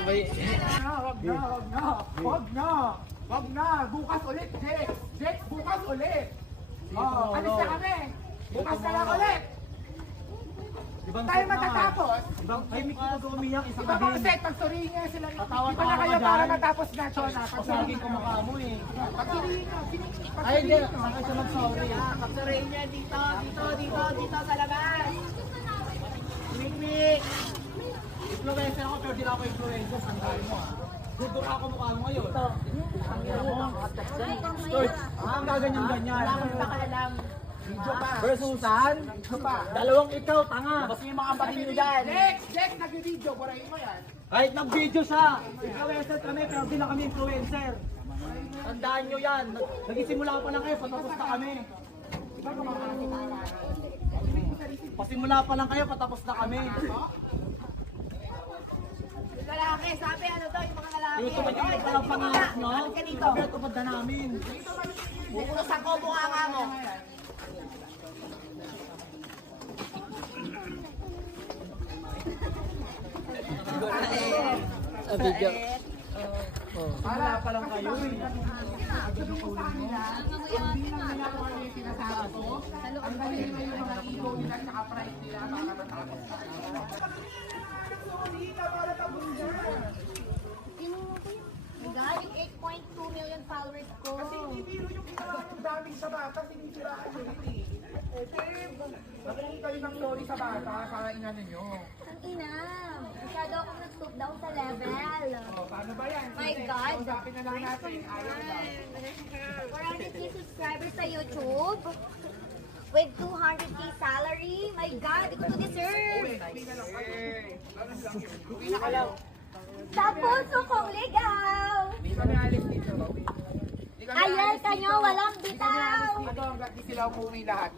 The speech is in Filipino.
sabay. Wag na. Bukas ulit, Jex. Jex, bukas ulit. Oh, alis na kami. Bukas na lang ulit. Tayo matatapos. Ay, may kita umiyak, isa Iba ka bang din. set, pagsurihin niya sila. Tatawa-tawa Iba na kayo ka para dyan. matapos na, Chona. Pasagin ko mukha mo eh. Pagsurihin nyo. Ay, hindi. Sakay siya mag-sorry. Pagsurihin niya dito sa labas. Mikmik. Influencer ako, pero di na ako influencer. Sandali mo ah. Gusto ka ako mukha mo ngayon. Ang gaganyan-ganyan. Wala kang pakialam. Video pa. Versusan? Dalawang ikaw, tanga. Basta yung mga kapatid nyo dyan. Jex, nag-video. Burahin mo yan. Kahit nag-video siya. Influencer kami, pero di na kami influencer. Tandaan nyo yan. Nagsimula pa lang kayo, patapos na kami. Pasimula pa lang kayo, patapos na kami. Yung lalaki, sabi ano to, yung mga lalaki. Gusto ba nyo palang pangarap nyo? Balik ka dito. Pero tupad na namin. Bukulosan ko, mukha nga mo. Video. Wala pa lang kayo eh. Sabi ko sa kanila, hindi lang nila kung ano yung sinasabi ko. Ang galing nila yung mga ego nila at pride nila para matapos na. Sorry, para tapos dyan. God, yung 8.2 million followers ko. Kasi hindi biro yung ginawa ng daming sa bata, sinisiraan nyo rin eh. Nakinig kayo ng sorry sa bata para inano nyo. Ang ina, masyado akong nag-stoop down sa level. O, paano ba yan? My Sige, God. kausapin na lang natin. Ayaw na. 400k subscribers sa YouTube. With 200k salary. My God, di ko to deserve. Uwi na lang kayo. Uwi na kayo. Sa puso kong ligaw. Hindi kami alis dito. Hindi kami Ayay alis kanyo, dito. walang Hindi kami alis bitaw. dito hanggat di sila umuwi lahat.